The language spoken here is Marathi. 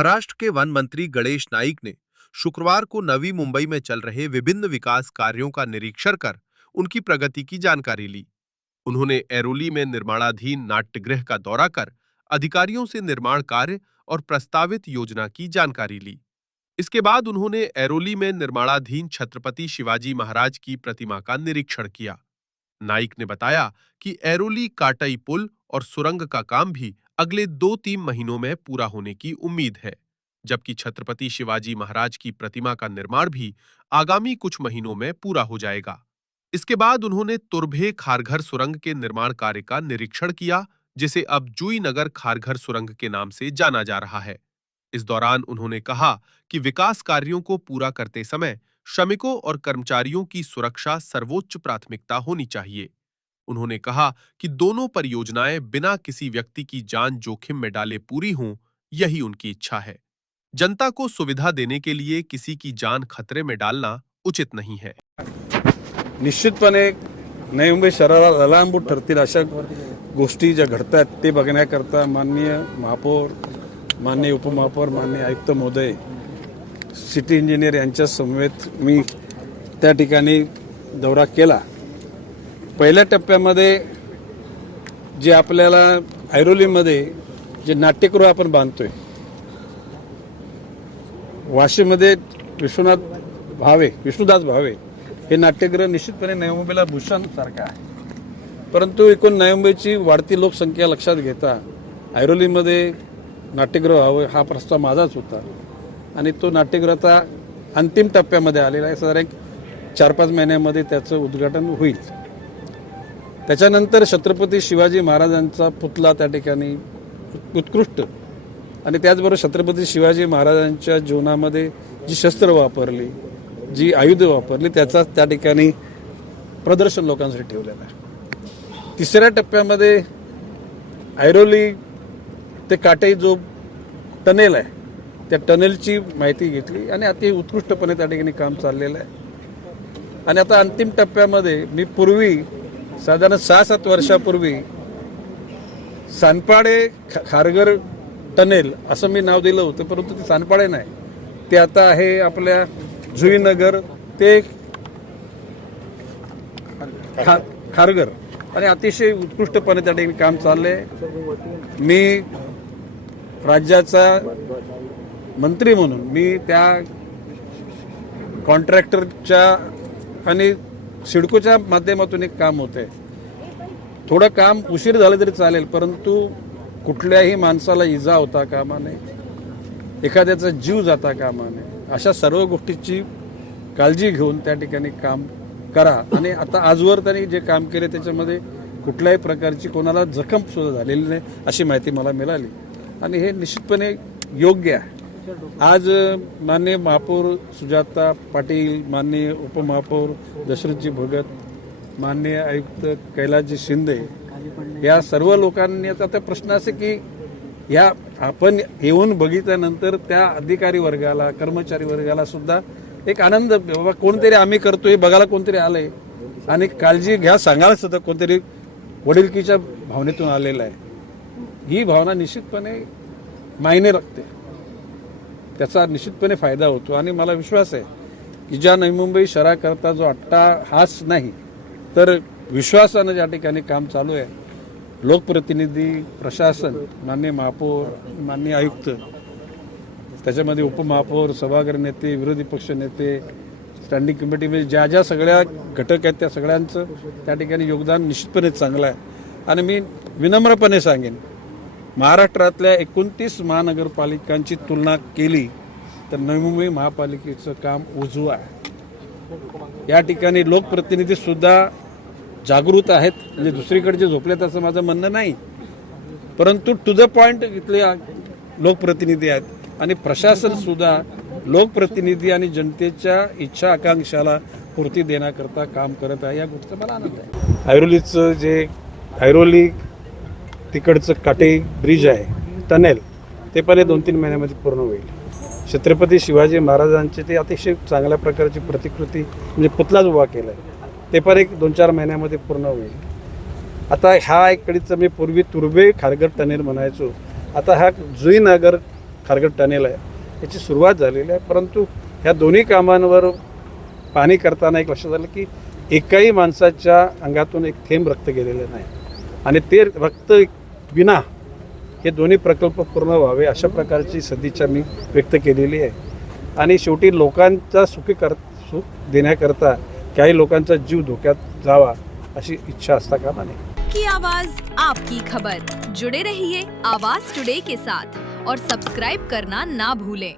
महाराष्ट्र के वन मंत्री गणेश नाइक ने शुक्रवार को नवी मुंबई में चल रहे विभिन्न विकास कार्यों का निरीक्षण कर उनकी प्रगति की जानकारी ली। उन्होंने ऐरोली में निर्माणाधीन नाट्यगृह का दौरा कर अधिकारियों से निर्माण कार्य और प्रस्तावित योजना की जानकारी ली। इसके बाद उन्होंने ऐरोली में निर्माणाधीन छत्रपति शिवाजी महाराज की प्रतिमा का निरीक्षण किया। नाइक ने बताया कि ऐरोली काटई पुल और सुरंग का काम भी अगले 2-3 महीनों में पूरा होने की उम्मीद है, जबकि छत्रपति शिवाजी महाराज की प्रतिमा का निर्माण भी आगामी कुछ महीनों में पूरा हो जाएगा। इसके बाद उन्होंने तुर्भे खारघर सुरंग के निर्माण कार्य का निरीक्षण किया, जिसे अब जूई नगर खारघर सुरंग के नाम से जाना जा रहा है। इस दौरान उन्होंने कहा कि विकास कार्यों को पूरा करते समय श्रमिकों और कर्मचारियों की सुरक्षा सर्वोच्च प्राथमिकता होनी चाहिए। उन्होंने कहा कि दोनों परियोजनाएं बिना किसी व्यक्ति की जान जोखिम में डाले पूरी हों, यही उनकी इच्छा है। जनता को सुविधा देने के लिए किसी की जान खतरे में डालना उचित नहीं है। निश्चितपणे नवी मुंबई शहराला ललांबूट ठरतील अशा गोष्टी ज्या घडतात ते बघण्याकरता माननीय महापौर, माननीय उपमहापौर, माननीय आयुक्त महोदय, सिटी इंजिनियर यांच्या समवेत मी त्या ठिकाणी दौरा केला। पहिल्या टप्प्यामध्ये जे आपल्याला ऐरोलीमध्ये जे नाट्यगृह आपण बांधतोय, वाशीमध्ये विष्णुदास भावे हे नाट्यगृह निश्चितपणे नवी मुंबईला भूषण सारखं आहे। परंतु एकूण नवी मुंबईची वाढती लोकसंख्या लक्षात घेता ऐरोलीमध्ये नाट्यगृह व्हावं हा प्रस्ताव माझाच होता आणि तो नाट्यगृहाचा अंतिम टप्प्यामध्ये आलेला आहे। साधारण 4-5 महिन्यामध्ये त्याचं उद्घाटन होईल। त्याच्यानंतर छत्रपती शिवाजी महाराजांचा पुतळा त्या ठिकाणी उत्कृष्ट आणि त्याचबरोबर छत्रपती शिवाजी महाराजांच्या जीवनामध्ये जी शस्त्र वापरली, जी आयुध वापरली, त्याचा त्या ठिकाणी प्रदर्शन लोकांसाठी ठेवलेलं आहे। तिसऱ्या टप्प्यामध्ये ऐरोली ते काटई जो टनेल आहे त्या टनेलची माहिती घेतली आणि अति उत्कृष्टपणे त्या ठिकाणी काम चाललेलं आहे। आणि आता अंतिम टप्प्यामध्ये मी पूर्वी साधारण 6-7 वर्षापूर्वी सानपाडे खारघर टनेल असं मी नाव दिलं होतं, परंतु ते सानपाडे नाही, ते आता आहे आपल्या जुई नगर ते खारघर आणि अतिशय उत्कृष्टपणे त्या ठिकाणी काम चाललंय। मी राज्याचा मंत्री म्हणून मी त्या कॉन्ट्रॅक्टरच्या आणि सिडकोच्या माध्यमातून एक काम होतंय। थोडं काम उशीर झालं तरी चालेल, परंतु कुठल्याही माणसाला इजा होता कामा नये, एखाद्याचा जीव जाता कामा नये, अशा सर्व गोष्टीची काळजी घेऊन त्या ठिकाणी काम करा। आणि आता आजवर त्यांनी जे काम केले त्याच्यामध्ये कुठल्याही प्रकारची कोणाला जखम सुद्धा झालेली नाही अशी माहिती मला मिळाली आणि हे निश्चितपणे योग्य आहे। आज माननीय महापौर सुजाता पाटील, माननीय उपमहापौर दशरथजी भगत, माननीय आयुक्त कैलासजी शिंदे या सर्व लोकांनी आता प्रश्न असे की या आपण येऊन बघितल्यानंतर त्या अधिकारी वर्गाला, कर्मचारी वर्गाला सुद्धा एक आनंद, बाबा कोणतरी आम्ही करतोय, बघायला कोणतरी आलंय आणि काळजी घ्या सांगायला सुद्धा कोणतरी वडिलकीच्या भावनेतून आलेला आहे। ही भावना निश्चितपणे मायने राखते, त्याचा निश्चितपणे फायदा होतो आणि मला विश्वास आहे की ज्या नवी मुंबई शहराकरता जो अट्टाहास नाही तर विश्वासानं ज्या ठिकाणी काम चालू आहे, लोकप्रतिनिधी, प्रशासन, माननीय महापौर, माननीय आयुक्त, त्याच्यामध्ये उपमहापौर, सभागृह नेते, विरोधी पक्ष नेते, स्टँडिंग कमिटीमध्ये ज्या ज्या सगळ्या घटक आहेत त्या सगळ्यांचं त्या ठिकाणी योगदान निश्चितपणे चांगलं आहे। आणि मी विनम्रपणे सांगेन, महाराष्ट्रातल्या 29 महानगरपालिकांची तुलना केली तर नवी मुंबई महापालिकेचं काम उजवं आहे। या ठिकाणी लोकप्रतिनिधी सुद्धा जागृत आहेत, म्हणजे दुसरीकडे जे झोपलेत असं माझं म्हणणं नाही, परंतु टू द पॉइंट इथले लोकप्रतिनिधी आहेत आणि प्रशासन सुद्धा लोकप्रतिनिधी आणि जनतेच्या इच्छा आकांक्षाला पूर्ती देण्याकरता काम करत आहे। या गोष्टीचा मला आनंद आहे। ऐरोलीचं जे ऐरोली तिकडचं काटे ब्रिज आहे, टनेल, ते पण 2-3 महिन्यामध्ये पूर्ण होईल। छत्रपती शिवाजी महाराजांचे ते अतिशय चांगल्या प्रकारची प्रतिकृती म्हणजे पुतळाच उभा केला आहे, ते पण 1-2-4 महिन्यामध्ये पूर्ण होईल। आता ह्या इकडचं मी पूर्वी तुर्भे खारघर टनेल म्हणायचो, आता हा जुई नगर खारघर टनेल आहे याची सुरुवात झालेली आहे. परंतु ह्या दोन्ही कामांवर पाहणी करताना एक लक्षात आलं की एकाही माणसाच्या अंगातून एक थेंब रक्त गेलेलं नाही आणि ते रक्त विना हे दोन्ही प्रकल्प पूर्ण व्हावे अशा प्रकारची सदिच्छा मी व्यक्त केलेली आहे. आणि शेवटी लोकांचा सुख देण्याकरता काही लोकांचा जीव धोक्यात जावा अशी इच्छा असता कामा नये. की आवाज आपकी खबर. जुड़े रहिए आवाज टुडे के साथ और सब्सक्राइब करना ना भूलें.